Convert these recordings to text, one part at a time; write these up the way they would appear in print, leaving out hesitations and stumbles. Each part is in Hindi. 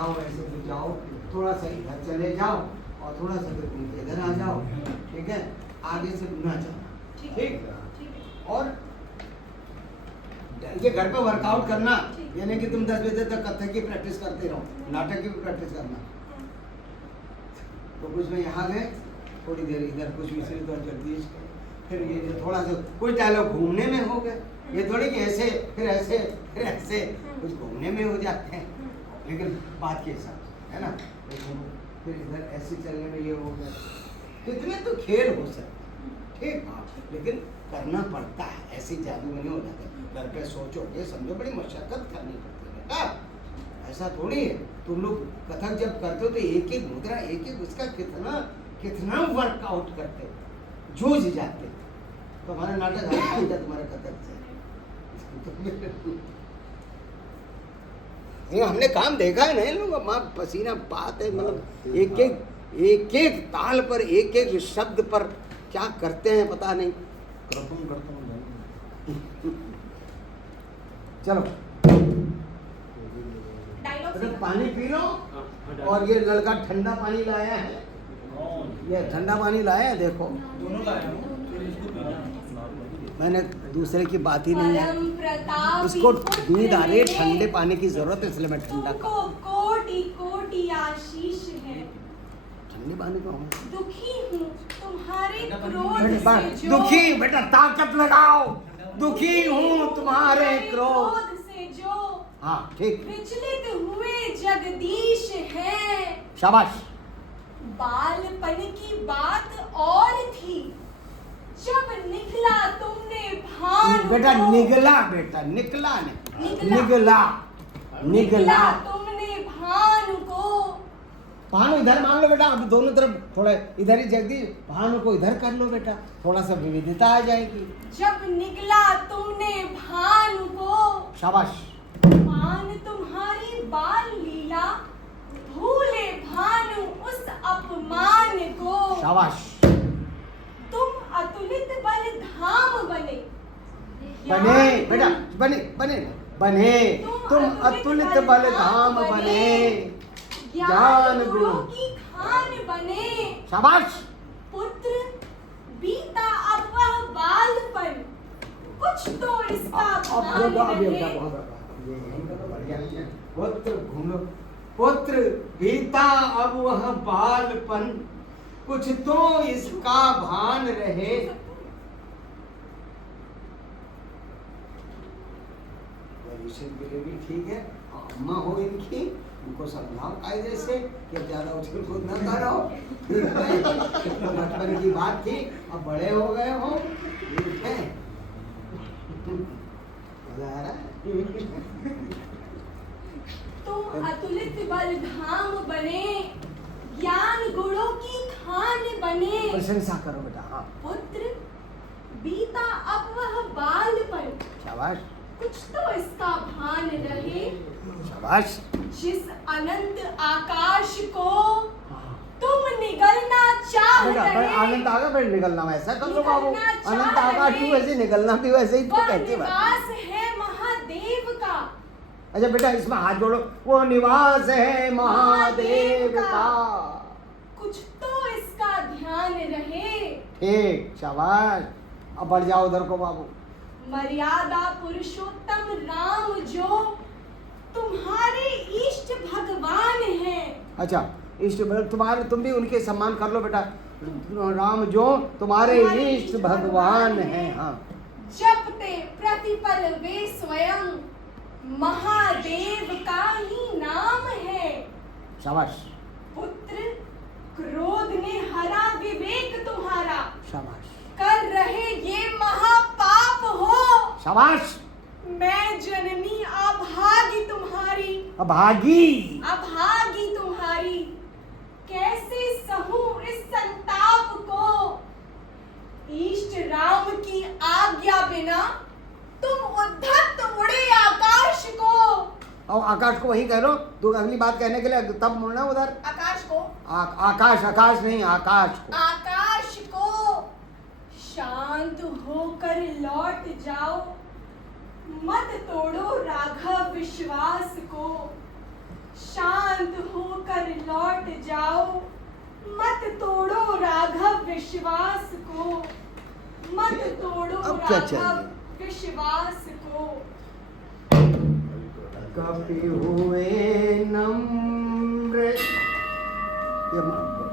जाओ, ऐसे तो जाओ, थोड़ा सा इधर चले जाओ और थोड़ा सा घूम के इधर आ जाओ, ठीक है। आगे से ना चलना, ठीक। और ये घर पे वर्कआउट करना, यानी कि तुम 10 बजे तक कथक की प्रैक्टिस करते रहो, नाटक की भी प्रैक्टिस करना। तो कुछ में यहाँ गए, थोड़ी देर इधर कुछ मिश्रित और जगदीश, फिर ये जो थोड़ा सा कुछ डायलॉग घूमने में हो गए, ये थोड़ी कि ऐसे फिर ऐसे फिर ऐसे, कुछ घूमने में हो जाते हैं, लेकिन बात के हिसाब से, है ना। फिर इधर ऐसे चलने में ये हो गया, कितने तो खेल हो सकते, ठीक। हाँ, लेकिन करना पड़ता है, ऐसी जादू में नहीं हो जाता। घर पे सोचोगे समझो, बड़ी मशक्कत करनी पड़ती है बेटा, ऐसा थोड़ी है। तुम लोग कथक जब करते हो तो एक एक मुद्रा, एक एक उसका कितना कितना वर्कआउट करते हो, जूझ जाते हो। तो हमारा नाटक हल्का तुम्हारे कथक से ये हमने काम देखा है नहीं लोग, माँ पसीना बात है, मतलब एक एक ताल पर एक एक शब्द पर क्या करते हैं पता नहीं। चलो तो पानी पी लो, और ये लड़का ठंडा पानी लाया है, ये ठंडा पानी लाया है, देखो दोनों लाया हूं, मैंने दूसरे की बात ही नहीं है, इसको नींद आ रही है, ठंडे पानी की जरूरत है, इसलिए मैं ठंडा तुमको कोटि कोटि आशीष है। ठंडे पानी को दुखी हूँ तुम्हारे क्रोध से जो, दुखी बेटा ताकत लगाओ, दुखी हूँ तुम्हारे क्रोध से जो, हाँ ठीक, विचलित हुए जगदीश है। शाबाश। बालपन की बात और थी, जब निकला तुमने भान बेटा को, निगला, बेटा निकला नहीं, निगला निगला तुमने भान को। भानु इधर मान लो बेटा, अब दोनों तरफ थोड़ा इधर ही जगदीश, भानु को इधर कर लो बेटा, थोड़ा सा विविधता आ जाएगी। जब निकला तुमने भान को, शाबाश। मान तुम्हारी बाल लीला, भूले भानु उस अपमान को। शाबाश। तुम अतुलित बल धाम बने, बने बेटा, बने तुम अतुलित बल धाम बने, ज्ञान गुणों की खान बने। शाबाश। पुत्र बीता अब वह बालपन, कुछ तो इसका ध्यान रहे। पुत्र घूमो, पुत्र बीता अब वह बालपन, कुछ तो इसका भान रहे। भी ठीक है, अम्मा हो इनकी, उनको समझाओ कायदे से कि ज्यादा उछल कूद न करो, तो बचपन की बात थी, अब बड़े हो गए हो, ठीक है। मजा आ रहा है। तुम अतुलित बल धाम बने, ज्ञान गुणों की खान बने। प्रशंसा करो बेटा। हाँ, पुत्र बीता अब वह बालपन, शाबाश। कुछ तो इसका भान रहे। शाबाश। जिस अनंत आकाश को तुम निगलना चाह रहे, अनंत आकाश में निकलना वैसा कर लो बाबू, निगलना अनंत चाह आकाश रहे। भी वैसे निकलना भी वैसे ही तो वह कहती बात। निवास है महादेव का। अच्छा बेटा इसमें हाथ जोड़ो, वो निवास है महादेव का। कुछ तो इसका ध्यान रहे। ठीक, शाबाश। अब बढ़ जाओ उधर को बाबू। मर्यादा पुरुषोत्तम राम जो तुम्हारे इष्ट भगवान हैं। अच्छा इष्ट तुम्हारे, तुम भी उनके सम्मान कर लो बेटा। राम जो तुम्हारे इष्ट भगवान हैं। हाँ, जपते प्रतिपल वे स्वयं महादेव का ही नाम है। शाबाश। पुत्र क्रोध ने हरा विवेक तुम्हारा, शाबाश। कर रहे ये महापाप हो। शाबाश। मैं जननी अभागी तुम्हारी, अभागी, अभागी तुम्हारी, कैसे सहूं इस संताप को। इष्ट राम की आज्ञा बिना तुम उद्धत उड़े आकाश को। और आकाश को वही कह लो, तू अगली बात कहने के लिए तब मुड़ना उधर। आकाश को, आकाश, आकाश नहीं, आकाश को। आकाश को शांत होकर लौट जाओ, मत तोड़ो राघव विश्वास को। शांत होकर लौट जाओ, मत तोड़ो राघव विश्वास को, मत तोड़ो अब क्या राघव चाहिए? विश्वास को। कपि हुए नम्र, ये माफ करो।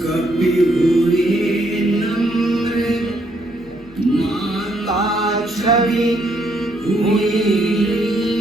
कपि हुए नम्र, माता छवि हुई